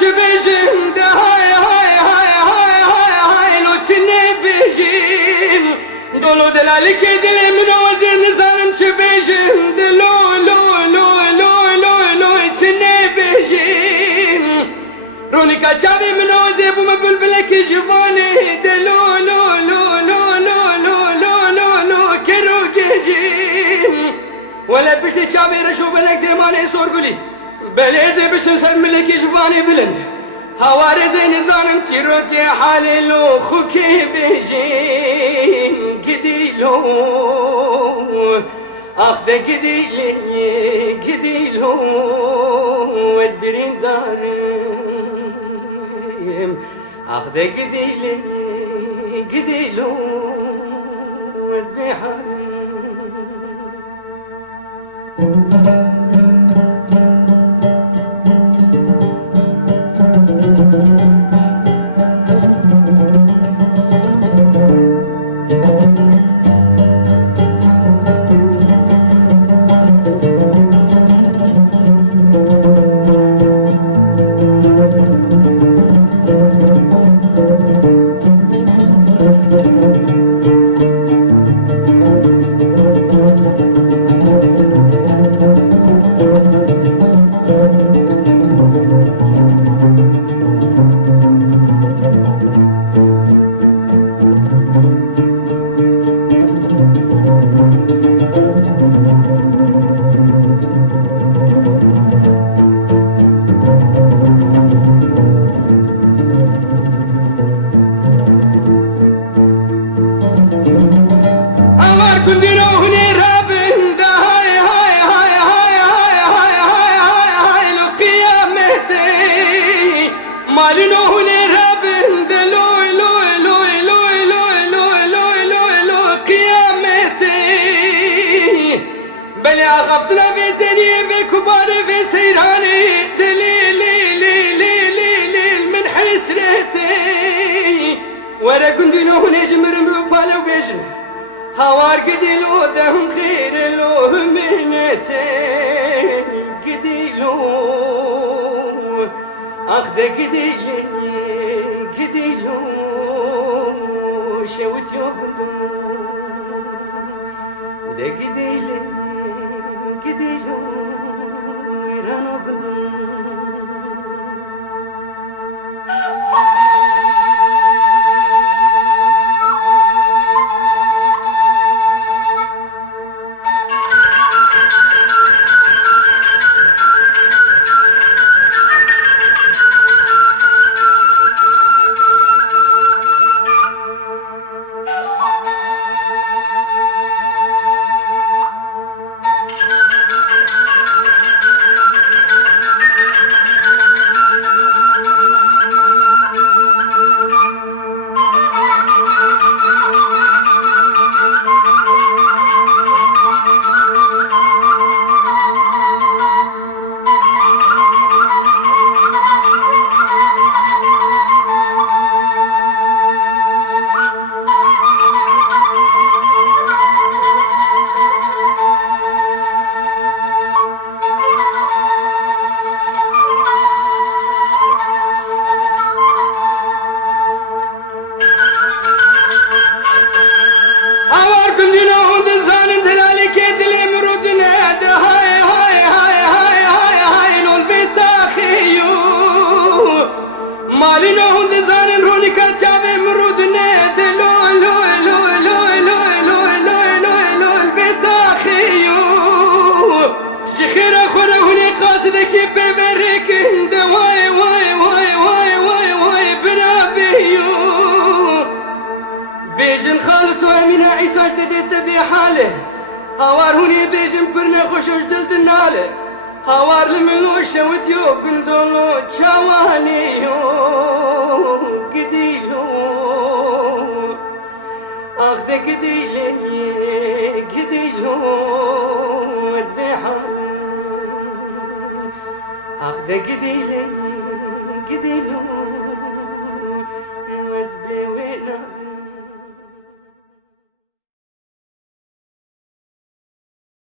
بيجم ده هاي لو تشني بيجم دولو دلالك دل من وزن نظام بيجم دلو لو تشني بيجم روني كجابي من وزن بوم بلبلك جواني دلو كرو كجم ولا بشتي شابي رشو بلك درماني سورغلي بليزي بشن سرملك جواني بلند هواري زي نظام تيروكي حالي لو خوكي بيجين قديلو اخده قديلو وزبرين دارم اخده قديلو وزبحارم غفتنا في زني بكبار في سيراني دليل من حسرتي ورا كندينو نجمر بفالو بيجن هوار قديلو دهم خير لو منتي قديلو اخذ قديلو شوت يوقدو ده قديلو irano gundum هوار هوني بيجم فرنا خوشوش دلت النالة هوار لمنو شوت يو كندولو تشواني يو قديلو اخذ قديلو ازبحان اخذ قديلو